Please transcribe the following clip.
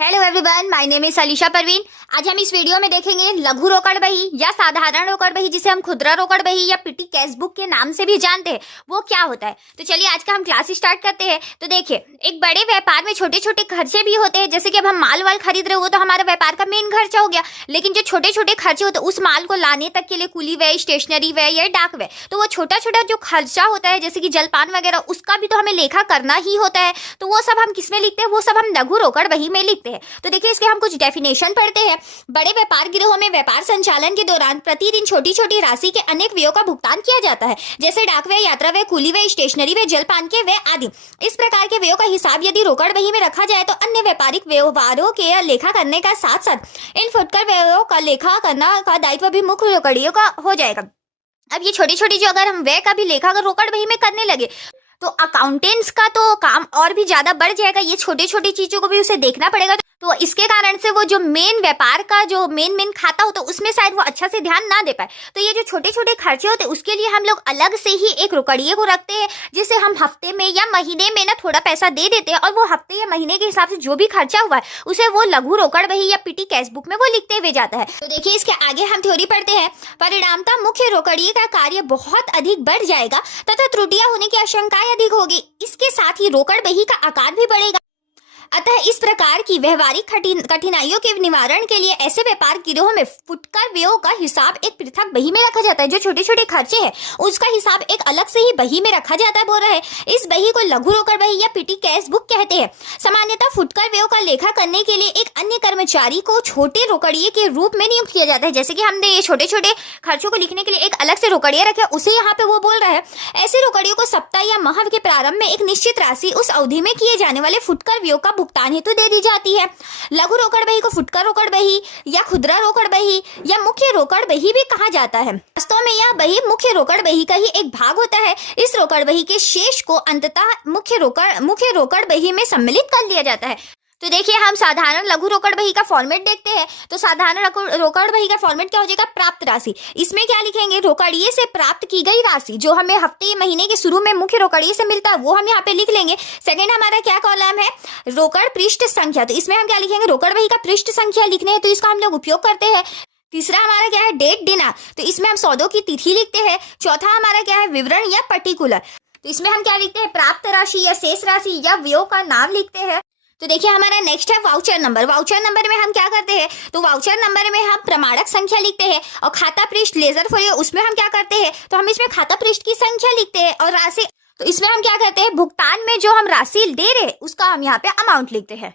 Hello everyone, my name is Alisha Parveen. आज हम इस वीडियो में देखेंगे लघु रोकड़ बही या साधारण रोकड़ बही, जिसे हम खुदरा रोकड़ बही या पिटी कैश बुक के नाम से भी जानते हैं, वो क्या होता है। तो चलिए आज का हम क्लास स्टार्ट करते हैं। तो देखिए, एक बड़े व्यापार में छोटे छोटे खर्चे भी होते हैं। जैसे कि अब हम माल वाल खरीद रहे हो तो हमारा व्यापार का मेन खर्चा हो गया, लेकिन जो छोटे छोटे खर्चे होते हैं उस माल को लाने तक के लिए कुली व्यय, स्टेशनरी व्यय या डाक व्यय, तो वो छोटा छोटा जो खर्चा होता है जैसे कि जलपान वगैरह, उसका भी तो हमें लेखा करना ही होता है। तो वो सब हम किसमें लिखते हैं? वो सब हम लघु रोकड़ बही में लिखते हैं। तो देखिए, इसके हम कुछ डेफिनेशन पढ़ते हैं। बड़े व्यापार गिरोह में व्यापार संचालन के दौरान प्रतिदिन छोटी छोटी राशि के अनेक व्ययों का भुगतान किया जाता है, जैसे डाक व्यय, यात्रा व्यय, कुली व्यय, स्टेशनरी व्यय, जलपान के व्यय आदि। इस प्रकार के व्ययों का हिसाब यदि रोकड़ बही में रखा जाए तो अन्य व्यापारिक व्यवहारों के लेखा करने का साथ साथ इन फुटकर व्ययों का लेखा करना का दायित्व भी मुख्य रोकड़ियों का हो जाएगा। अब ये छोटी छोटी जो अगर हम व्यय का भी लेखा अगर रोकड़ बही में करने लगे तो अकाउंटेंट्स का तो काम और भी ज्यादा बढ़ जाएगा। ये छोटी छोटी चीजों को भी उसे देखना पड़ेगा, तो इसके कारण से वो जो मेन व्यापार का जो मेन खाता होता है उसमें शायद वो अच्छा से ध्यान ना दे पाए। तो ये जो छोटे छोटे खर्चे होते हैं उसके लिए हम लोग अलग से ही एक रोकड़िए को रखते हैं, जिसे हम हफ्ते में या महीने में ना थोड़ा पैसा दे देते हैं, और वो हफ्ते या महीने के हिसाब से जो भी खर्चा हुआ है उसे वो लघु रोकड़ बही या पिटी कैश बुक में वो लिखते हुए जाता है। तो देखिए, इसके आगे हम थ्योरी पढ़ते हैं। परिणामतः मुख्य रोकड़िए का कार्य बहुत अधिक बढ़ जाएगा तथा त्रुटियां होने की आशंकाएं अधिक होगी। इसके साथ ही रोकड़ बही का आकार भी बढ़ेगा। अतः इस प्रकार की व्यवहारिक कठिनाइयों के निवारण के लिए ऐसे व्यापार गिरोह में फुटकर व्ययों का हिसाब एक पृथक बही में रखा जाता है। जो छोटे छोटे खर्चे हैं उसका हिसाब एक अलग से ही बही में रखा जाता है, बोल रहा है। इस बही को लघु रोकड़ बही या पिटी कैश बुक कहते हैं। सामान्यतः फुटकर व्ययों का लेखा करने के लिए एक अन्य कर्मचारी को छोटे रोकड़िए के रूप में नियुक्त किया जाता है। जैसे कि हमने ये छोटे छोटे खर्चों को लिखने के लिए एक अलग से रोकड़िया रखे, उसे यहाँ पे वो बोल रहा है। ऐसे रोकड़ियों को सप्ताह या माह के प्रारंभ में एक निश्चित राशि उस अवधि में किए जाने वाले फुटकर व्ययों का भुगतान हेतु दे दी जाती है। लघु रोकड़ बही को फुटकर रोकड़ बही या खुदरा रोकड़ बही या मुख्य रोकड़ बही भी कहा जाता है। वास्तव में यह बही मुख्य रोकड़ बही का ही एक भाग होता है। इस रोकड़ बही के शेष को अंततः मुख्य रोकड़ बही में सम्मिलित कर लिया जाता है। तो देखिए, हम साधारण लघु रोकड़ बही का फॉर्मेट देखते हैं। तो साधारण रोकड़ बही का फॉर्मेट क्या हो जाएगा? प्राप्त राशि। इसमें क्या लिखेंगे? रोकड़िए से प्राप्त की गई राशि, जो हमें हफ्ते महीने के शुरू में मुख्य रोकड़िए से मिलता है, वो हम यहाँ पे लिख लेंगे। सेकंड हमारा क्या कॉलम है? रोकड़ पृष्ठ संख्या। तो इसमें हम क्या लिखेंगे? रोकड़ बही का पृष्ठ संख्या लिखने हैं, तो इसका हम लोग उपयोग करते हैं। तीसरा हमारा क्या है? डेट देना। तो इसमें हम सौदों की तिथि लिखते हैं। चौथा हमारा क्या है? विवरण या पर्टिकुलर। तो इसमें हम क्या लिखते हैं? प्राप्त राशि या शेष राशि या व्ययों का नाम लिखते हैं। तो देखिए, हमारा नेक्स्ट है वाउचर नंबर। वाउचर नंबर में हम क्या करते हैं? तो वाउचर नंबर में हम प्रमाणक संख्या लिखते हैं। और खाता पृष्ठ लेजर फोलियो, उसमें हम क्या करते हैं? तो हम इसमें खाता पृष्ठ की संख्या लिखते हैं। और राशि, तो इसमें हम क्या करते हैं? भुगतान में जो हम राशि दे रहे हैं उसका हम यहाँ पे अमाउंट लिखते हैं।